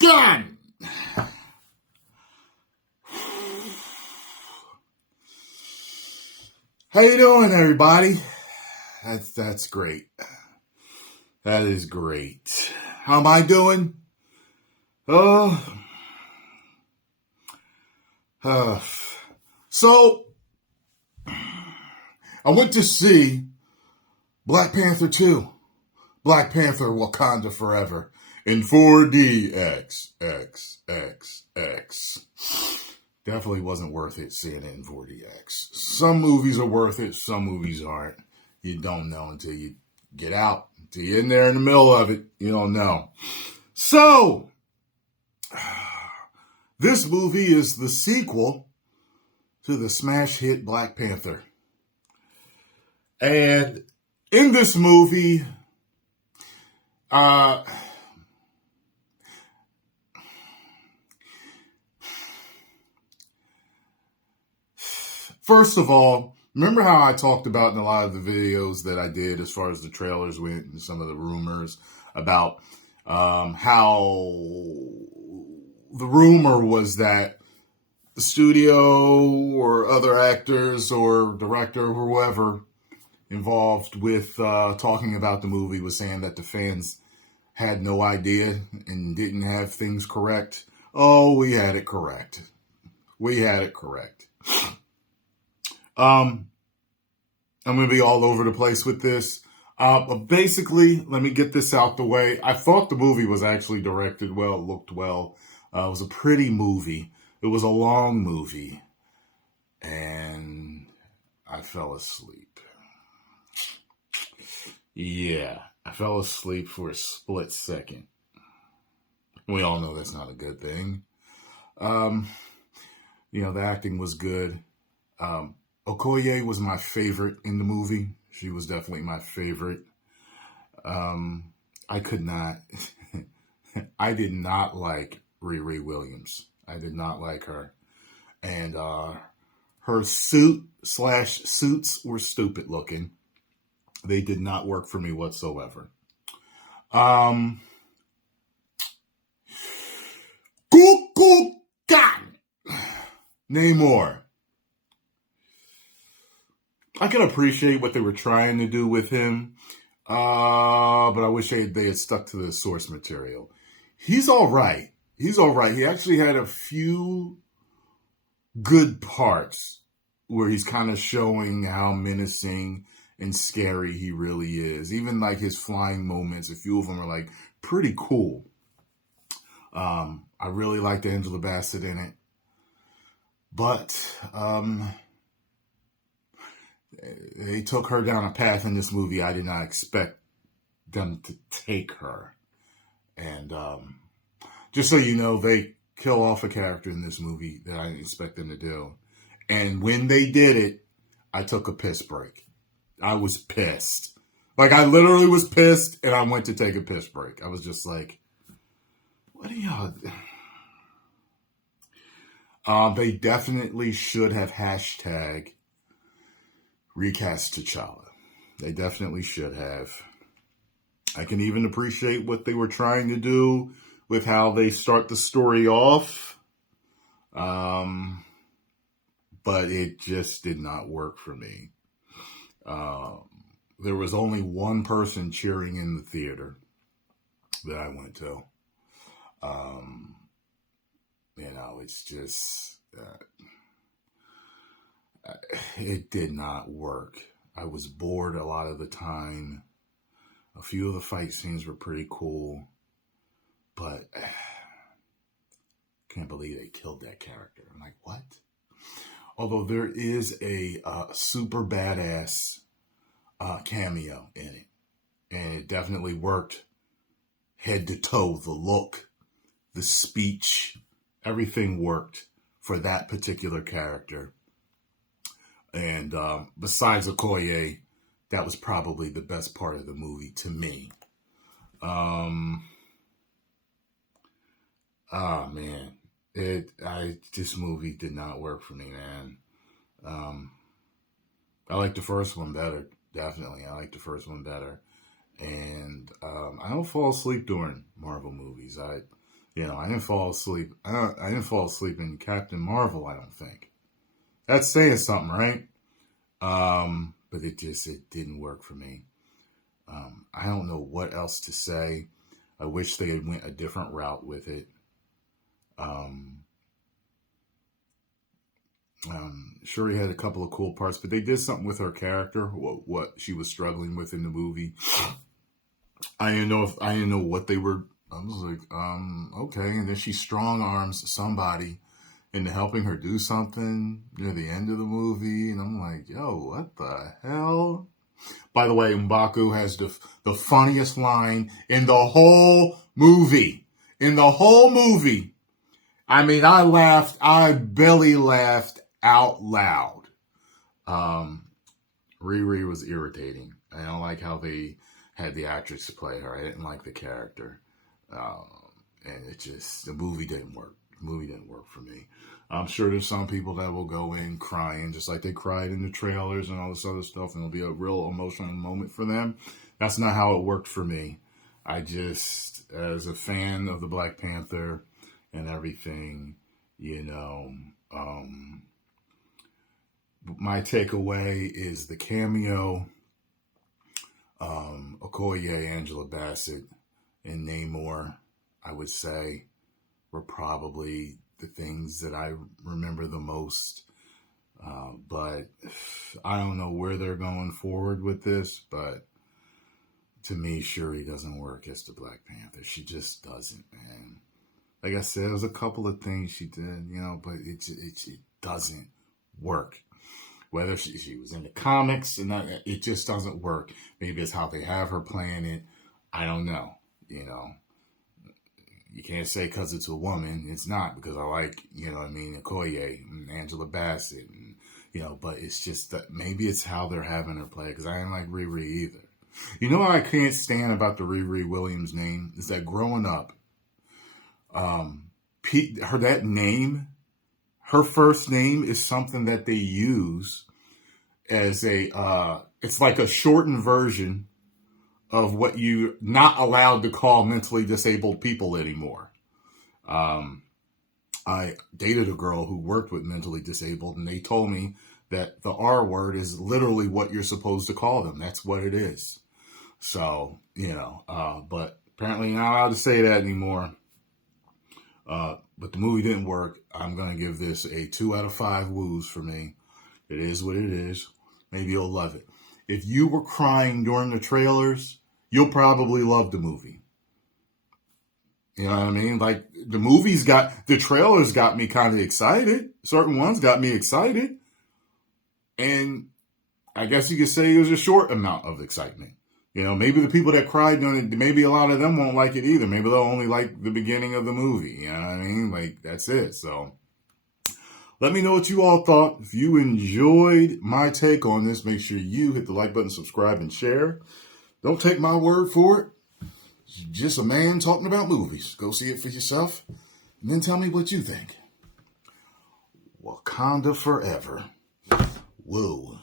Gun. How you doing, everybody? That's great. That is great. How am I doing? So I went to see Black Panther 2. Black Panther Wakanda Forever in 4DX. Definitely wasn't worth it seeing it in 4DX. Some movies are worth it, some movies aren't. You don't know until you get out, until you're in there in the middle of it. You don't know. So, this movie is the sequel to the smash hit Black Panther. And in this movie, first of all, remember how I talked about in a lot of the videos that I did as far as the trailers went and some of the rumors about how the rumor was that the studio or other actors or director or whoever involved with talking about the movie was saying that the fans had no idea and didn't have things correct. Oh, we had it correct. I'm going to be all over the place with this. But basically, let me get this out the way. I thought the movie was actually directed well, looked well. It was a pretty movie. It was a long movie. And I fell asleep. Yeah, I fell asleep for a split second. We all know that's not a good thing. The acting was good. Okoye was my favorite in the movie. She was definitely my favorite. I did not like Riri Williams. I did not like her. And her suits were stupid looking. They did not work for me whatsoever. Namor. I can appreciate what they were trying to do with him, but I wish they had stuck to the source material. He's all right. He actually had a few good parts where he's kind of showing how menacing and scary he really is. Even like his flying moments, a few of them are like pretty cool. I really liked Angela Bassett in it. But they took her down a path in this movie I did not expect them to take her. And just so you know, they kill off a character in this movie that I didn't expect them to do. And when they did it, I took a piss break. I was pissed. Like, I literally was pissed, and I went to take a piss break. I was just like, what are y'all... They definitely should have hashtag recast T'Challa. They definitely should have. I can even appreciate what they were trying to do with how they start the story off. But it just did not work for me. There was only one person cheering in the theater that I went to. It's just, it did not work. I was bored a lot of the time. A few of the fight scenes were pretty cool, but can't believe they killed that character. I'm like, what? Although there is a super badass cameo in it, and it definitely worked head to toe. The look, the speech, everything worked for that particular character. And besides Okoye, that was probably the best part of the movie to me. This movie did not work for me, man. I like the first one better. Definitely, I like the first one better. And I don't fall asleep during Marvel movies. I didn't fall asleep. I didn't fall asleep in Captain Marvel, I don't think. That's saying something, right? But it didn't work for me. I don't know what else to say. I wish they had went a different route with it. Shuri had a couple of cool parts, but they did something with her character, what she was struggling with in the movie. I didn't know what they were. I was like, okay. And then she strong arms somebody into helping her do something near the end of the movie. And I'm like, yo, what the hell? By the way, M'Baku has the funniest line in the whole movie. In the whole movie. I mean, I belly laughed out loud. Riri was irritating. I don't like how they had the actress play her. I didn't like the character. And the movie didn't work. The movie didn't work for me. I'm sure there's some people that will go in crying, just like they cried in the trailers and all this other stuff, and it'll be a real emotional moment for them. That's not how it worked for me. I just, as a fan of the Black Panther and everything, my takeaway is the cameo, Okoye, Angela Bassett, and Namor, I would say, were probably the things that I remember the most. But I don't know where they're going forward with this, but to me, Shuri doesn't work as the Black Panther. She just doesn't, man. Like I said, there's a couple of things she did, but it doesn't work. Whether she was in the comics and not, it just doesn't work. Maybe it's how they have her playing it. I don't know, You can't say because it's a woman. It's not, because I like, Okoye and Angela Bassett. And, but it's just that maybe it's how they're having her play, because I didn't like Riri either. You know what I can't stand about the Riri Williams name? Is that growing up, that name, her first name is something that they use as it's like a shortened version of what you're not allowed to call mentally disabled people anymore. I dated a girl who worked with mentally disabled, and they told me that the R word is literally what you're supposed to call them. That's what it is. So, but apparently you're not allowed to say that anymore. But the movie didn't work. I'm going to give this a 2 out of 5 woos for me. It is what it is. Maybe you'll love it. If you were crying during the trailers, you'll probably love the movie. You know what I mean? Like, the trailers got me kind of excited. Certain ones got me excited. And I guess you could say it was a short amount of excitement. Maybe the people that cried during it, maybe a lot of them won't like it either. Maybe they'll only like the beginning of the movie. You know what I mean? Like, that's it. So, let me know what you all thought. If you enjoyed my take on this, make sure you hit the like button, subscribe, and share. Don't take my word for it. It's just a man talking about movies. Go see it for yourself, and then tell me what you think. Wakanda forever. Whoa.